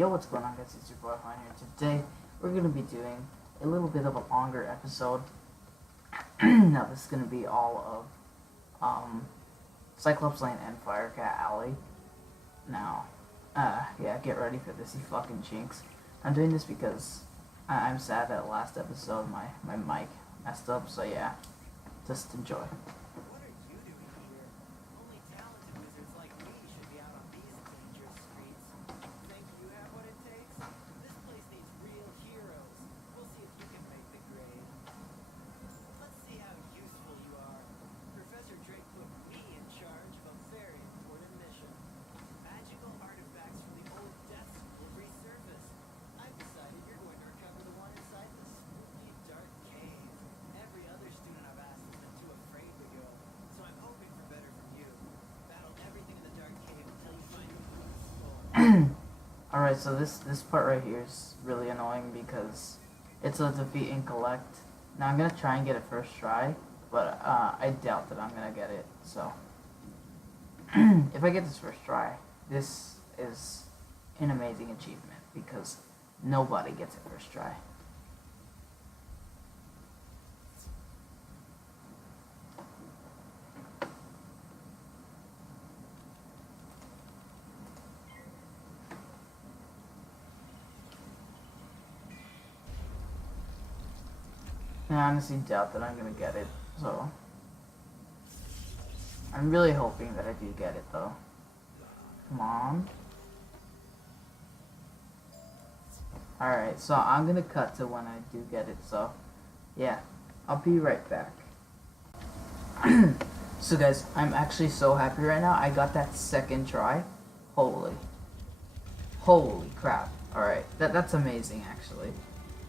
Yo, what's going on, guys? It's your boy Juan here. Today, we're going to be doing a little bit of a longer episode. Now, this is going to be all of Cyclops Lane and Firecat Alley. Now, yeah, get ready for this, you fucking chinks. I'm doing this because I'm sad that last episode my mic messed up, so yeah, just enjoy. What are you doing here? Only talented wizards like me should be out on these dangerous streets. Think you have what it takes? This place needs real heroes. We'll see if you can make the grade. Let's see how useful you are. Professor Drake put me in charge of a very important mission. Magical artifacts from the old death school resurfaced. I've decided you're going to recover the one inside the spooky dark cave. Every other student I've asked has been too afraid to go, so I'm hoping for better from you. Battle everything in the dark cave until you find the moon skull. Alright, so this part right here is really annoying because it's a defeat and collect. Now I'm gonna try and get it first try, but I doubt that I'm gonna get it, so if I get this first try, this is an amazing achievement because nobody gets it first try. I honestly doubt that I'm gonna get it, so I'm really hoping that I do get it though. Come on. Alright, so I'm gonna cut to when I do get it, so yeah, I'll be right back. So guys, I'm actually so happy right now. I got that second try. Holy crap. Alright, that's amazing actually.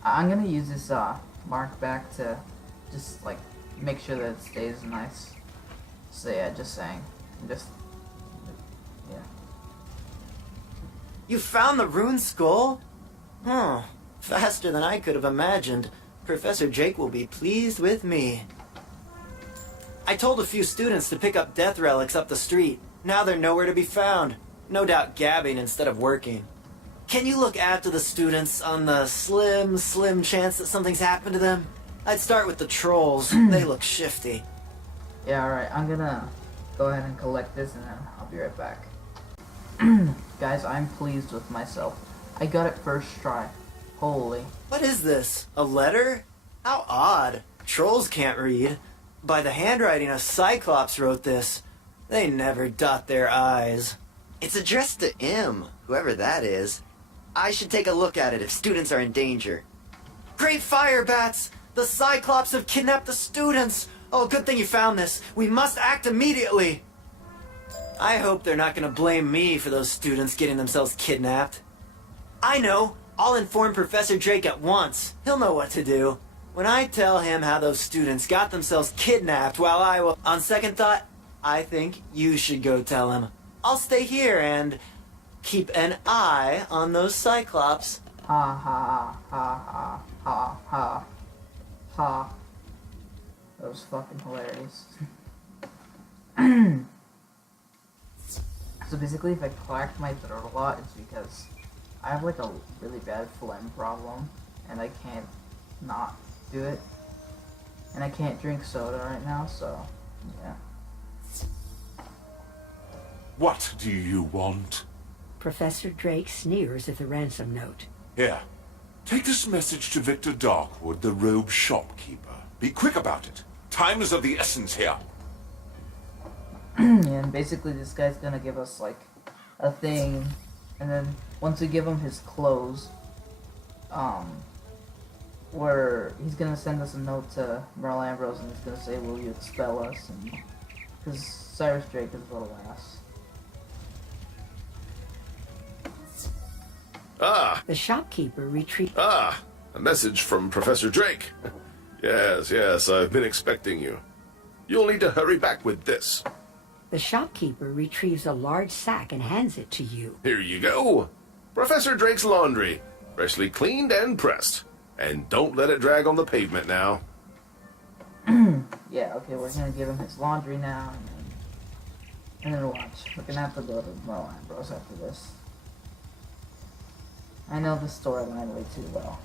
I'm gonna use this mark back to just like make sure that it stays nice. So yeah, just saying. Yeah. You found the rune skull? Huh. Faster than I could have imagined. Professor Drake will be pleased with me. I told a few students to pick up death relics up the street. Now they're nowhere to be found. No doubt gabbing instead of working. Can you look after the students on the slim chance that something's happened to them? I'd start with the trolls. They look shifty. Yeah, alright, I'm gonna go ahead and collect this and then I'll be right back. Guys, I'm pleased with myself. I got it first try. Holy. What is this? A letter? How odd. Trolls can't read. By the handwriting, a Cyclops wrote this. They never dot their I's. It's addressed to M, whoever that is. I should take a look at it if students are in danger. Great fire bats! The Cyclops have kidnapped the students! Oh, good thing you found this. We must act immediately! I hope they're not gonna blame me for those students getting themselves kidnapped. I know! I'll inform Professor Drake at once. He'll know what to do. When I tell him how those students got themselves kidnapped while I will... On second thought, I think you should go tell him. I'll stay here and keep an eye on those Cyclops. Ha ha ha ha ha ha ha. That was fucking hilarious. So basically, if I crack my throat a lot, it's because I have like a really bad phlegm problem, and I can't not do it. And I can't drink soda right now, so yeah. What do you want? Professor Drake sneers at the ransom note. Here, take this message to Victor Darkwood, the robe shopkeeper. Be quick about it. Time is of the essence here. And basically this guy's gonna give us like a thing, and then once we give him his clothes, where he's gonna send us a note to Merle Ambrose and he's gonna say, will you expel us? And because Cyrus Drake is a little ass. Ah, The shopkeeper retrieves. a message from Professor Drake. Yes, I've been expecting you. You'll need to hurry back with this. The shopkeeper retrieves a large sack and hands it to you. Here you go. Professor Drake's laundry, freshly cleaned and pressed. And don't let it drag on the pavement now. Yeah, okay, we're gonna give him his laundry now, and then watch. We're gonna have to go to Merle Ambrose after this. I know the storyline way too well.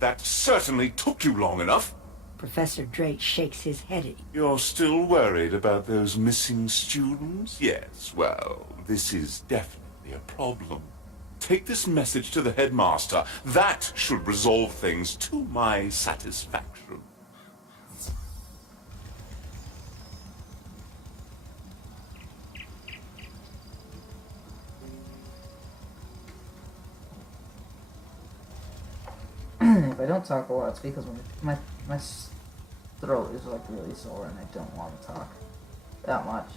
That certainly took you long enough. Professor Drake shakes his head at you. You're still worried about those missing students? Yes, well, this is definitely a problem. Take this message to the headmaster. That should resolve things to my satisfaction. If I don't talk a lot, it's because my throat is like really sore and I don't want to talk that much.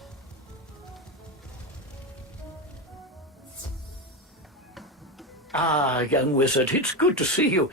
Ah, young wizard, it's good to see you.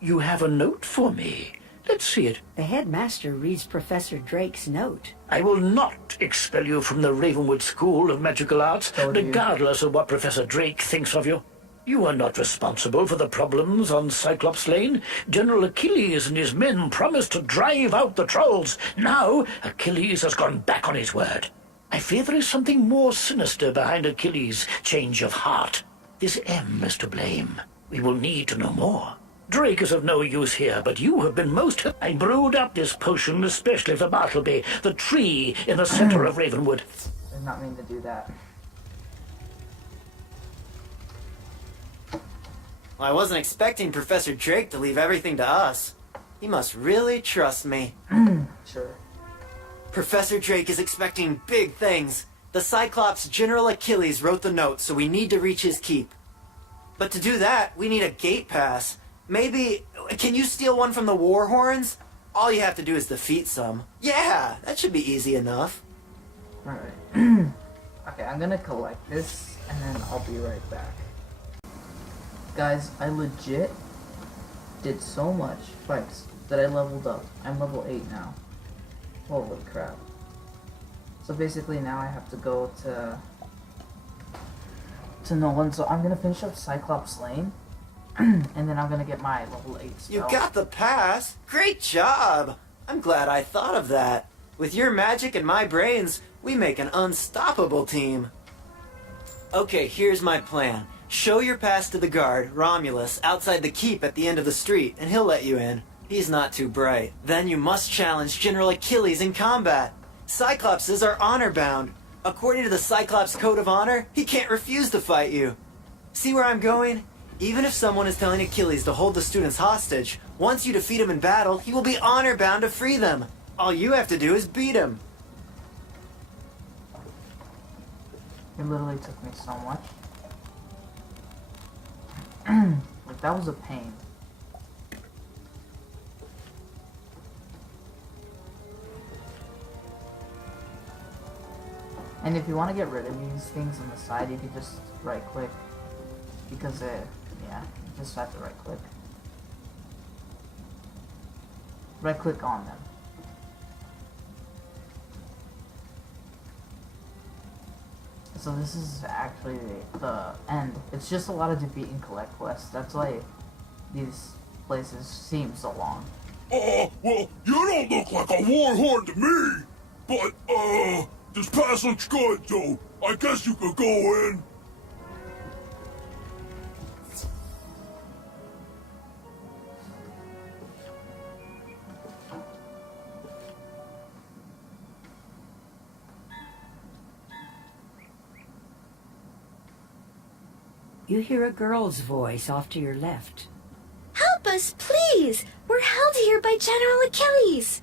You have a note for me. Let's see it. The headmaster reads Professor Drake's note. I will not expel you from the Ravenwood School of Magical Arts, Told you. regardless of what Professor Drake thinks of you. You are not responsible for the problems on Cyclops Lane. General Achilles and his men promised to drive out the trolls. Now, Achilles has gone back on his word. I fear there is something more sinister behind Achilles' change of heart. This M is to blame. We will need to know more. Drake is of no use here, but you have been most... I brewed up this potion especially for Bartleby, the tree in the center of Ravenwood. Did not mean to do that. Well, I wasn't expecting Professor Drake to leave everything to us. He must really trust me. Sure. Professor Drake is expecting big things. The Cyclops General Achilles wrote the note, so we need to reach his keep. But to do that, we need a gate pass. Maybe... Can you steal one from the Warhorns? All you have to do is defeat some. Yeah, that should be easy enough. Alright. Okay, I'm gonna collect this and then I'll be right back. Guys, I legit did so much fights that I leveled up. I'm level 8 now. Holy crap. So basically now I have to go to Nolan, so I'm gonna finish up Cyclops Lane, and then I'm gonna get my level 8 spell. You got the pass? Great job! I'm glad I thought of that. With your magic and my brains, we make an unstoppable team. Okay, here's my plan. Show your pass to the guard, Romulus, outside the keep at the end of the street, and he'll let you in. He's not too bright. Then you must challenge General Achilles in combat. Cyclopses are honor-bound. According to the Cyclops Code of Honor, he can't refuse to fight you. See where I'm going? Even if someone is telling Achilles to hold the students hostage, once you defeat him in battle, he will be honor-bound to free them. All you have to do is beat him. It literally took me so much. Like, that was a pain. And if you want to get rid of these things on the side, you can just right click. Because yeah, you just have to right click. Right click on them. So this is actually the end. It's just a lot of defeat and collect quests. That's why these places seem so long. Well, you don't look like a warhorn to me. But, this pass looks good, so I guess you could go in. You hear a girl's voice off to your left. Help us, please! We're held here by General Achilles!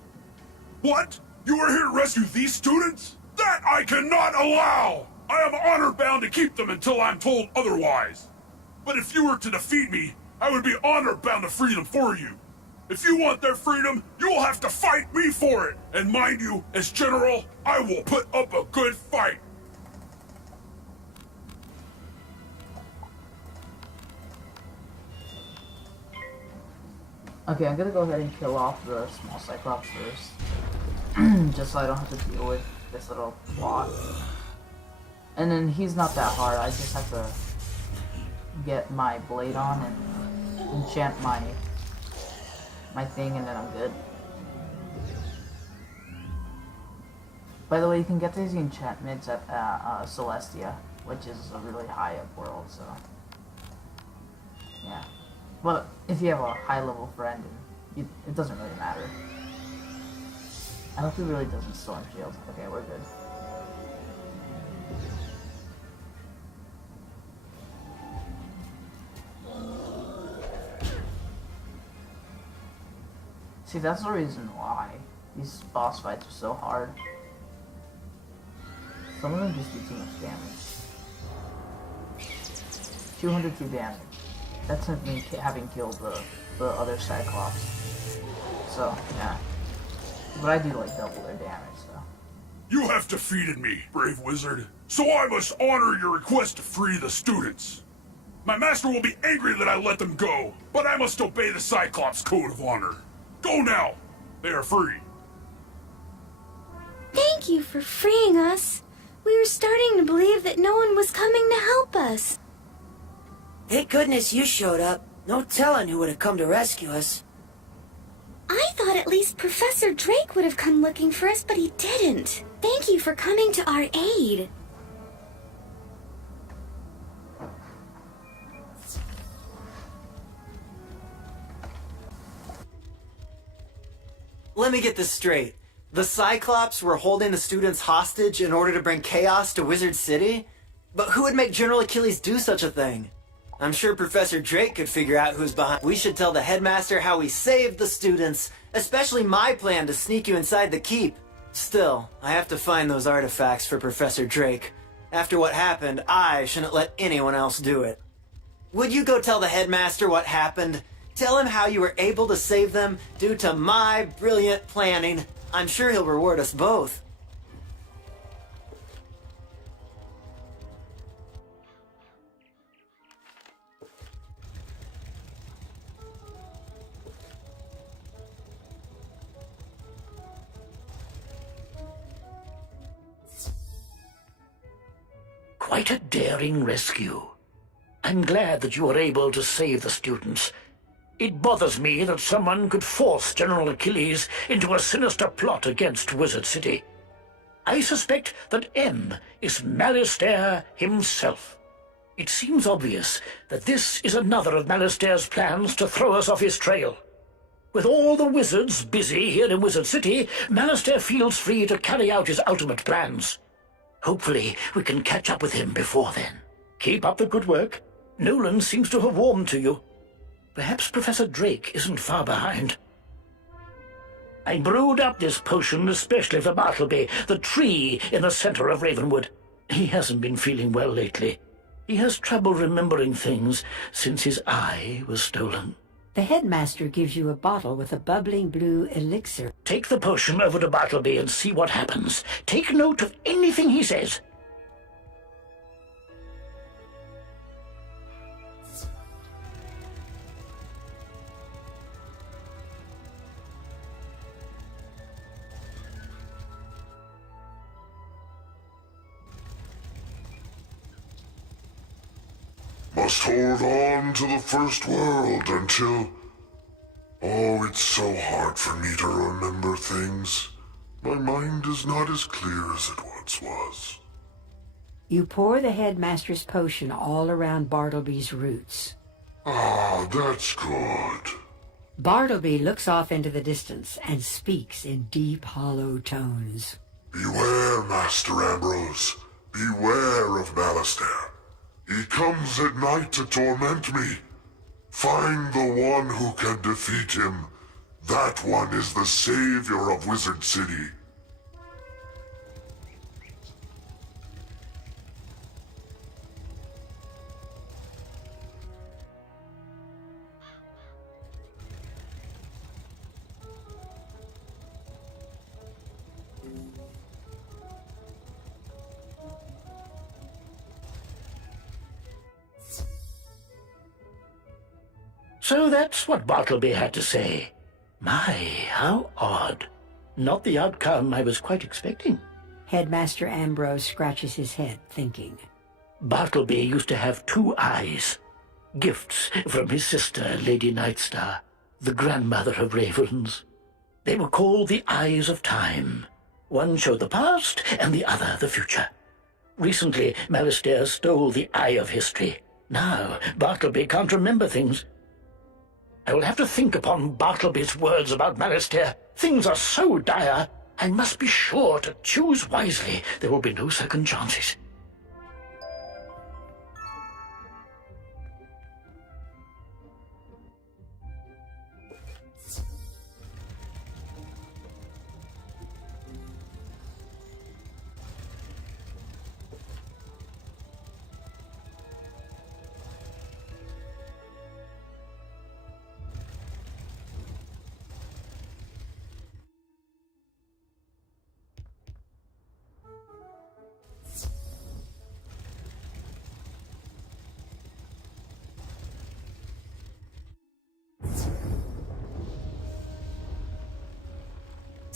What? You are here to rescue these students? That I cannot allow! I am honor-bound to keep them until I'm told otherwise. But if you were to defeat me, I would be honor-bound to free them for you. If you want their freedom, you will have to fight me for it. And mind you, as General, I will put up a good fight. Okay, I'm gonna go ahead and kill off the small Cyclops first. Just so I don't have to deal with this little plot. And then he's not that hard, I just have to get my blade on and enchant my thing and then I'm good. By the way, you can get these enchantments at Celestia. which is a really high up world, so yeah. But if you have a high level friend, it doesn't really matter. I hope he really doesn't storm shield. Okay, we're good. See, that's the reason why these boss fights are so hard. Some of them just do too much damage. 202 damage. That's me having killed the other Cyclops. So, yeah. But I do like double their damage, so. You have defeated me, brave wizard. So I must honor your request to free the students. My master will be angry that I let them go, but I must obey the Cyclops Code of Honor. Go now! They are free. Thank you for freeing us. We were starting to believe that no one was coming to help us. Thank goodness you showed up. No telling who would have come to rescue us. I thought at least Professor Drake would have come looking for us, but he didn't. Thank you for coming to our aid. Let me get this straight. The Cyclops were holding the students hostage in order to bring chaos to Wizard City? But who would make General Achilles do such a thing? I'm sure Professor Drake could figure out who's behind. We should tell the headmaster how we saved the students, especially my plan to sneak you inside the keep. Still, I have to find those artifacts for Professor Drake. After what happened, I shouldn't let anyone else do it. Would you go tell the headmaster what happened? Tell him how you were able to save them due to my brilliant planning. I'm sure he'll reward us both. Quite a daring rescue. I'm glad that you were able to save the students. It bothers me that someone could force General Achilles into a sinister plot against Wizard City. I suspect that M is Malastare himself. It seems obvious that this is another of Malastare's plans to throw us off his trail. With all the wizards busy here in Wizard City, Malastare feels free to carry out his ultimate plans. Hopefully, we can catch up with him before then. Keep up the good work. Nolan seems to have warmed to you. Perhaps Professor Drake isn't far behind. I brewed up this potion especially for Bartleby, the tree in the center of Ravenwood. He hasn't been feeling well lately. He has trouble remembering things since his eye was stolen. The headmaster gives you a bottle with a bubbling blue elixir. Take the potion over to Bartleby and see what happens. Take note of anything he says. Must hold on to the first world until... Oh, it's so hard for me to remember things. My mind is not as clear as it once was. You pour the headmaster's potion all around Bartleby's roots. Ah, that's good. Bartleby looks off into the distance and speaks in deep, hollow tones. Beware, Master Ambrose. Beware of Malastare. He comes at night to torment me. Find the one who can defeat him. That one is the savior of Wizard City. So that's what Bartleby had to say. My, how odd. Not the outcome I was quite expecting. Headmaster Ambrose scratches his head, thinking. Bartleby used to have 2 eyes. Gifts from his sister, Lady Nightstar, the grandmother of ravens. They were called the Eyes of Time. One showed the past, and the other the future. Recently, Malastare stole the Eye of History. Now, Bartleby can't remember things. I will have to think upon Bartleby's words about Malastare. Things are so dire, I must be sure to choose wisely. There will be no second chances.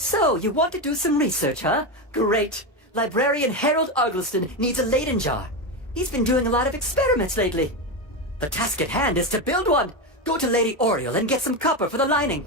So, you want to do some research, huh? Great. Librarian Harold Argleston needs a Leyden jar. He's been doing a lot of experiments lately. The task at hand is to build one. Go to Lady Oriole and get some copper for the lining.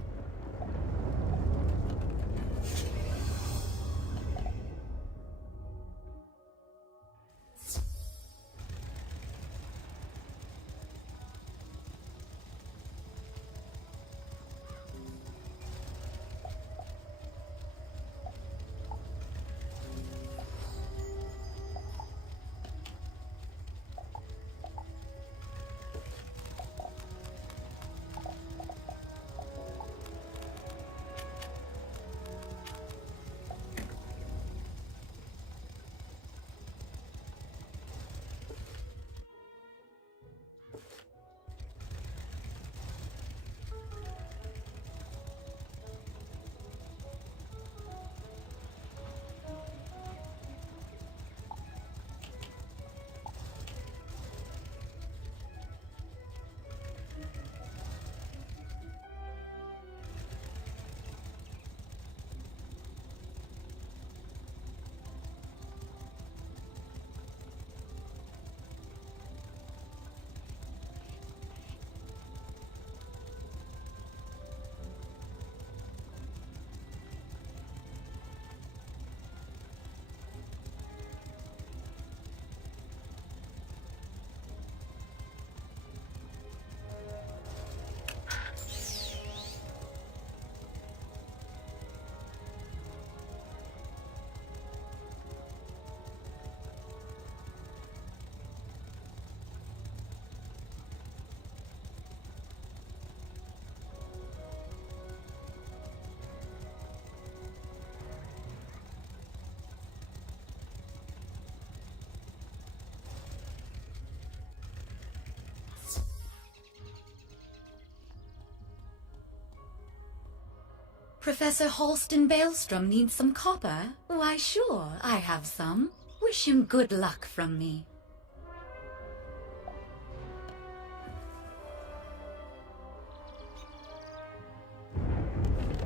Professor Halston Baelstrom needs some copper? Why, sure, I have some. Wish him good luck from me.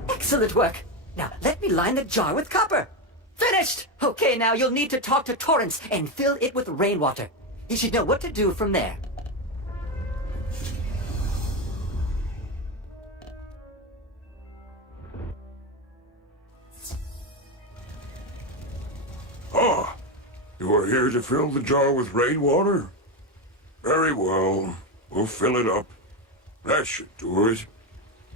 Excellent work. Now, let me line the jar with copper. Finished! Okay, now you'll need to talk to Torrance and fill it with rainwater. He should know what to do from there. Ah, you are here to fill the jar with rainwater? Very well, we'll fill it up. That should do it.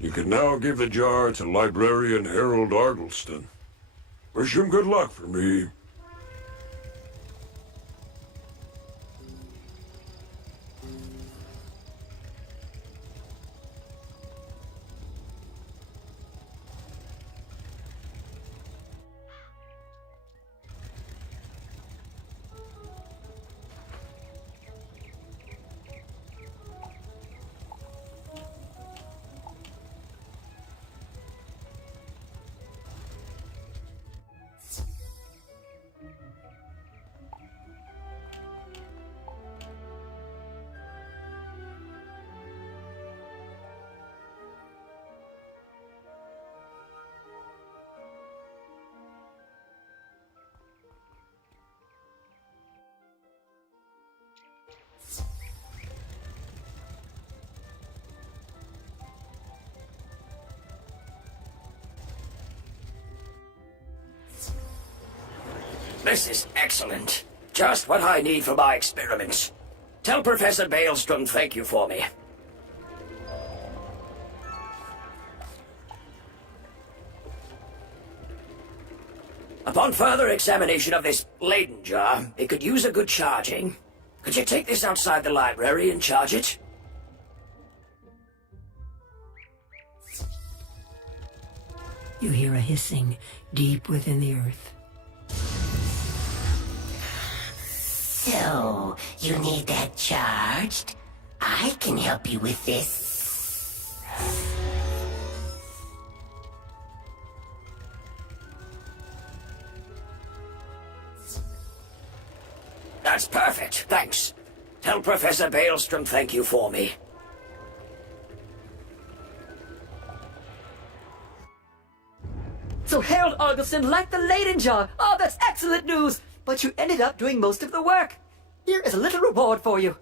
You can now give the jar to Librarian Harold Argleston. Wish him good luck for me. This is excellent. Just what I need for my experiments. Tell Professor Baelstrom thank you for me. Upon further examination of this Leyden jar, it could use a good charging. Could you take this outside the library and charge it? You hear a hissing deep within the earth. So, you need that charged? I can help you with this. That's perfect, thanks. Tell Professor Baelstrom thank you for me. So Harold Augustin liked the Leyden jar. Oh, that's excellent news. But you ended up doing most of the work. Here is a little reward for you.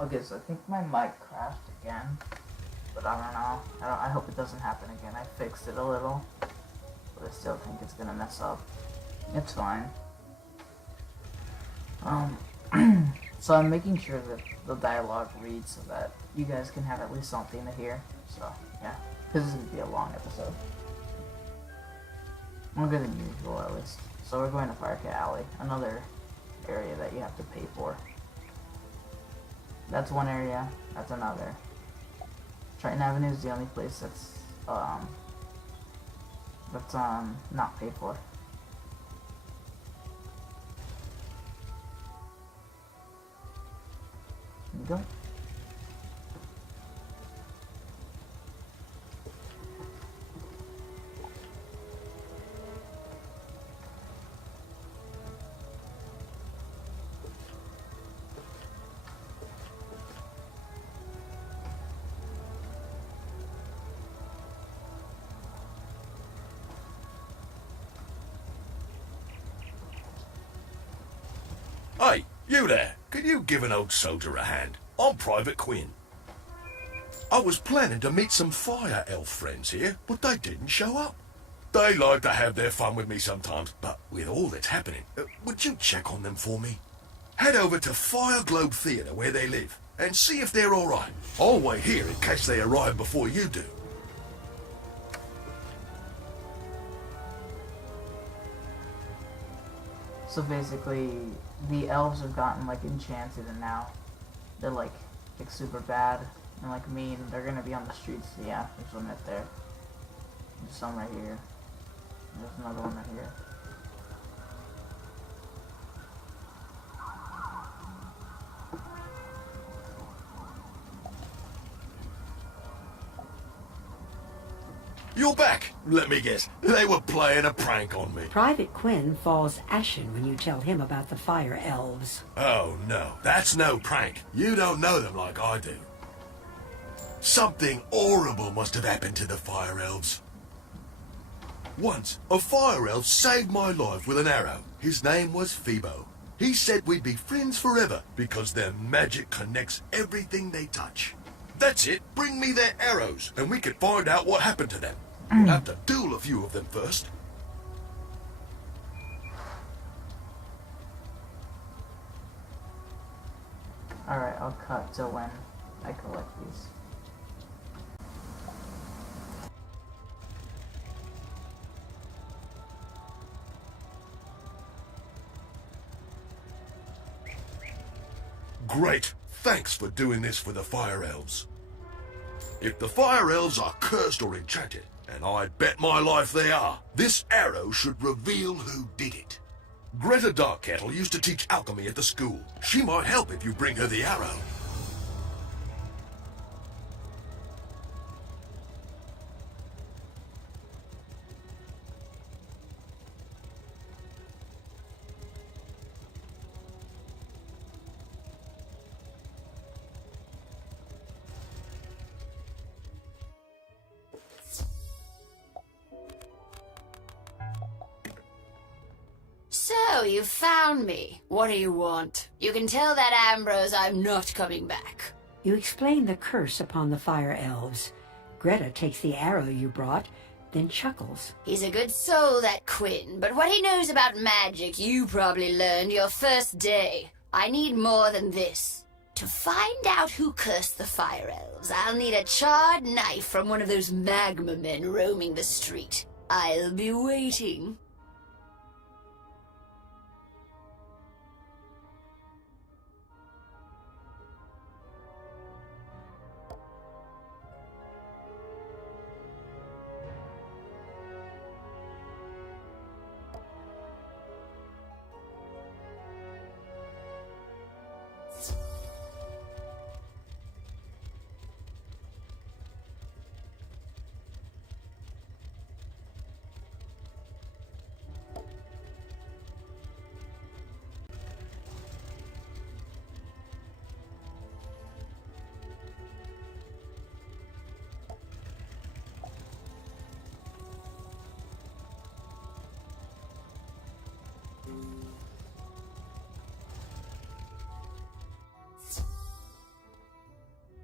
Okay, so I think my mic crashed again, but I don't know. I hope it doesn't happen again. I fixed it a little, but I still think it's gonna mess up. It's fine. So I'm making sure that the dialogue reads so that you guys can have at least something to hear. So yeah, this is gonna be a long episode, longer than usual at least. So we're going to Firecat Alley, another area that you have to pay for. That's one area, that's another. Triton Avenue is the only place that's not paid for. There you go. Hey, you there. Can you give an old soldier a hand? I'm Private Quinn. I was planning to meet some fire elf friends here, but they didn't show up. They like to have their fun with me sometimes, but with all that's happening, would you check on them for me? Head over to Fire Globe Theatre where they live, and see if they're alright. I'll wait here in case they arrive before you do. So basically, the elves have gotten like enchanted, and now they're like super bad and like mean. They're gonna be on the streets. Yeah, there's one right there. There's some right here. There's another one right here. You're back. Let me guess. They were playing a prank on me. Private Quinn falls ashen when you tell him about the fire elves. Oh, no. That's no prank. You don't know them like I do. Something horrible must have happened to the fire elves. Once, a fire elf saved my life with an arrow. His name was Phoebo. He said we'd be friends forever because their magic connects everything they touch. That's it. Bring me their arrows, and we can find out what happened to them. We'll have to duel a few of them first. Alright, I'll cut to when I collect these. Great. Thanks for doing this for the Fire Elves. If the Fire Elves are cursed or enchanted, and I bet my life they are, this arrow should reveal who did it. Greta Darkkettle used to teach alchemy at the school. She might help if you bring her the arrow. So, you found me. What do you want? You can tell that Ambrose I'm not coming back. You explain the curse upon the fire elves. Greta takes the arrow you brought, then chuckles. He's a good soul, that Quinn, but what he knows about magic you probably learned your first day. I need more than this. To find out who cursed the fire elves, I'll need a charred knife from one of those magma men roaming the street. I'll be waiting.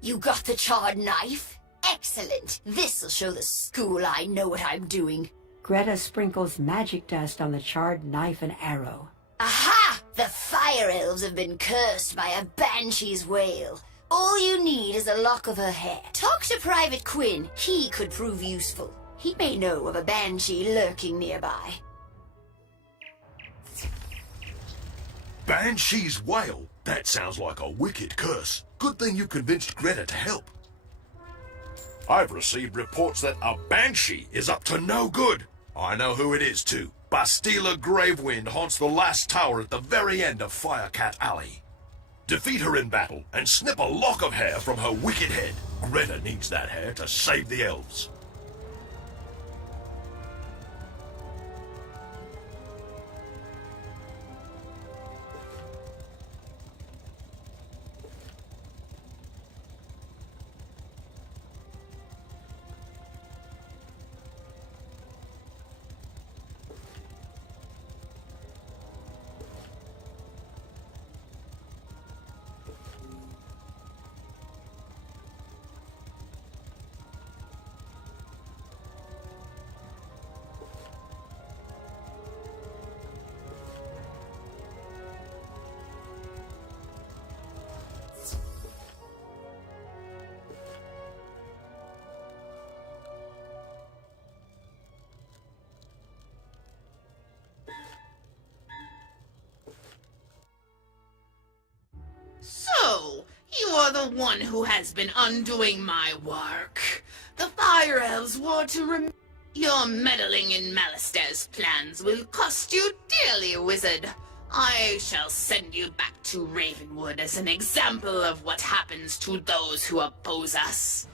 You got the charred knife? Excellent. This'll show the school I know what I'm doing. Greta sprinkles magic dust on the charred knife and arrow. Aha! The fire elves have been cursed by a banshee's wail. All you need is a lock of her hair. Talk to Private Quinn. He could prove useful. He may know of a banshee lurking nearby. Banshee's wail? That sounds like a wicked curse. Good thing you convinced Greta to help. I've received reports that a banshee is up to no good. I know who it is, too. Bastila Gravewind haunts the last tower at the very end of Firecat Alley. Defeat her in battle and snip a lock of hair from her wicked head. Greta needs that hair to save the elves. So, you are the one who has been undoing my work. The Fire Elves were to Your meddling in Malister's plans will cost you dearly, wizard. I shall send you back to Ravenwood as an example of what happens to those who oppose us.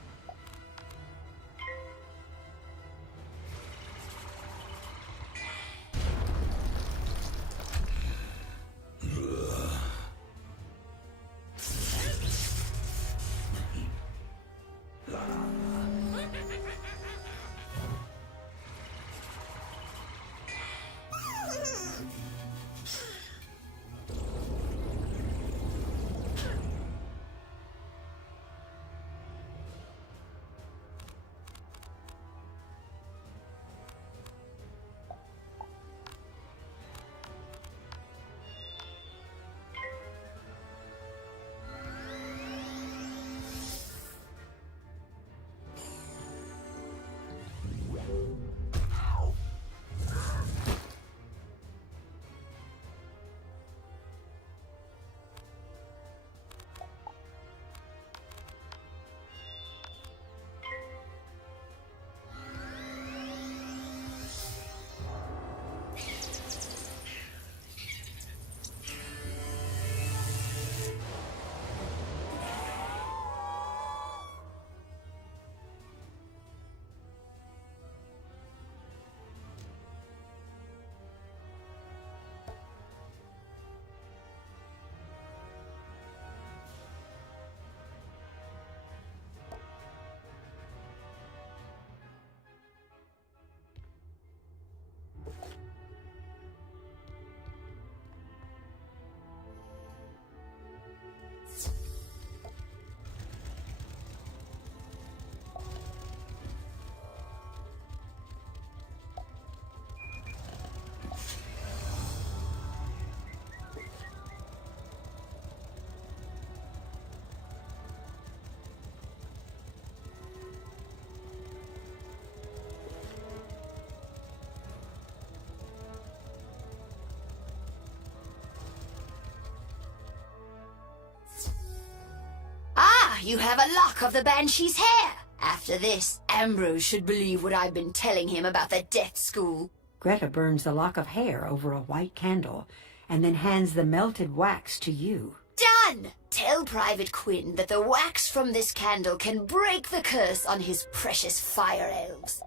you have a lock of the Banshee's hair. After this, Ambrose should believe what I've been telling him about the death school. Greta burns the lock of hair over a white candle and then hands the melted wax to you. Done! Tell Private Quinn that the wax from this candle can break the curse on his precious fire elves.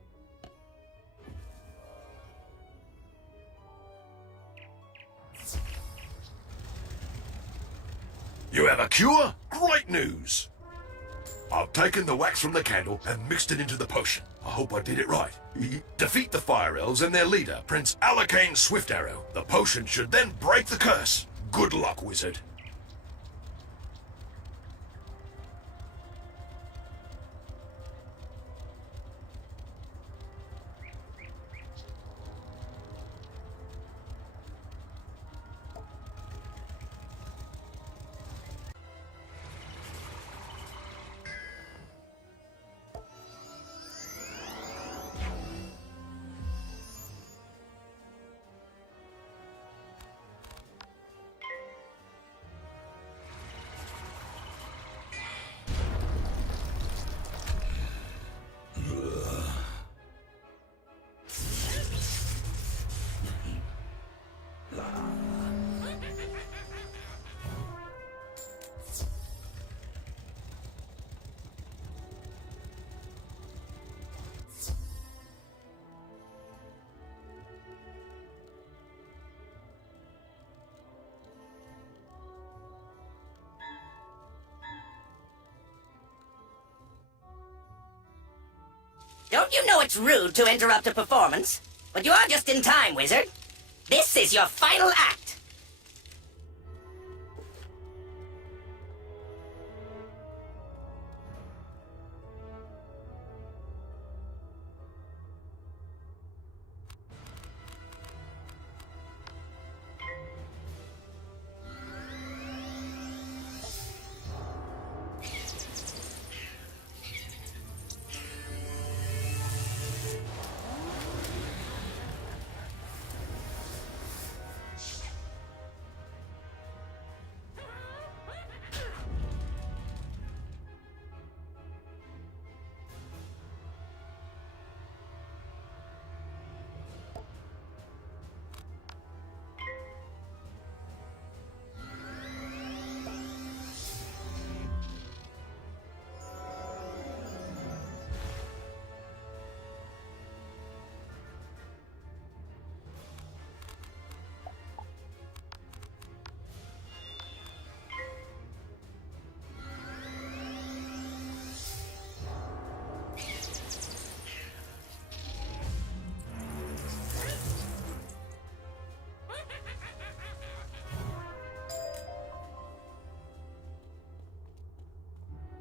You have a cure? Great news! I've taken the wax from the candle and mixed it into the potion. I hope I did it right. Defeat the Fire Elves and their leader, Prince Alacane Swiftarrow. The potion should then break the curse. Good luck, wizard. Don't you know it's rude to interrupt a performance? But you are just in time, wizard. This is your final act.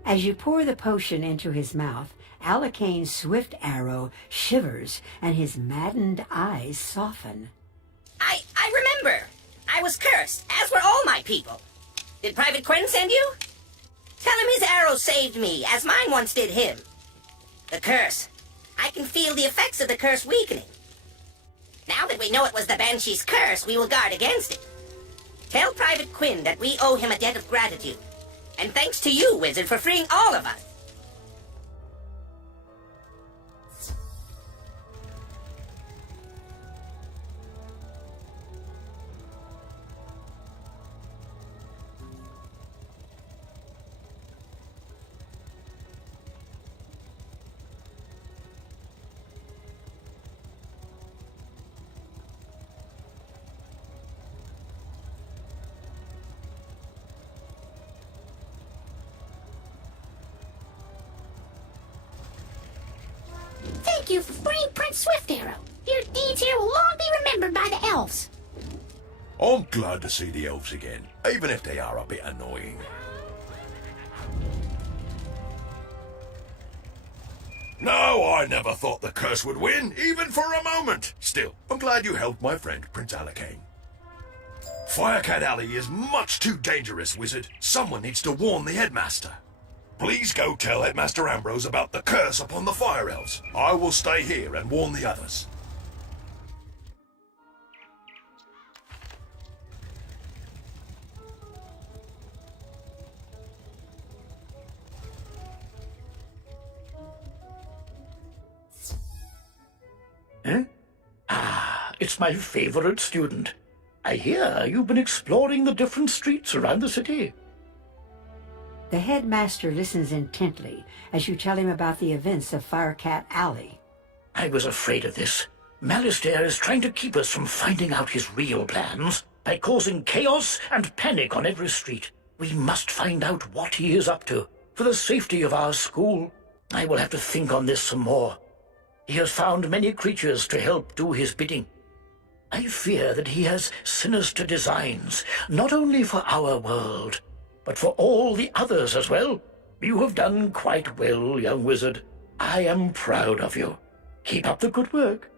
As you pour the potion into his mouth, Alacane's swift arrow shivers and his maddened eyes soften. I remember. I was cursed, as were all my people. Did Private Quinn send you? Tell him his arrow saved me, as mine once did him. The curse. I can feel the effects of the curse weakening. Now that we know it was the Banshee's curse, we will guard against it. Tell Private Quinn that we owe him a debt of gratitude. And thanks to you, Wizard, for freeing all of us. Thank you for freeing Prince Swiftarrow. Your deeds here will long be remembered by the elves. I'm glad to see the elves again, even if they are a bit annoying. No, I never thought the curse would win, even for a moment. Still, I'm glad you helped my friend, Prince Alacane. Firecat Alley is much too dangerous, Wizard. Someone needs to warn the headmaster. Please go tell Headmaster Ambrose about the curse upon the Fire Elves. I will stay here and warn the others. Eh? Ah, it's my favorite student. I hear you've been exploring the different streets around the city. The headmaster listens intently as you tell him about the events of Firecat Alley. I was afraid of this. Malastare is trying to keep us from finding out his real plans by causing chaos and panic on every street. We must find out what he is up to for the safety of our school. I will have to think on this some more. He has found many creatures to help do his bidding. I fear that he has sinister designs, not only for our world, but for all the others as well. You have done quite well, young wizard. I am proud of you. Keep up the good work.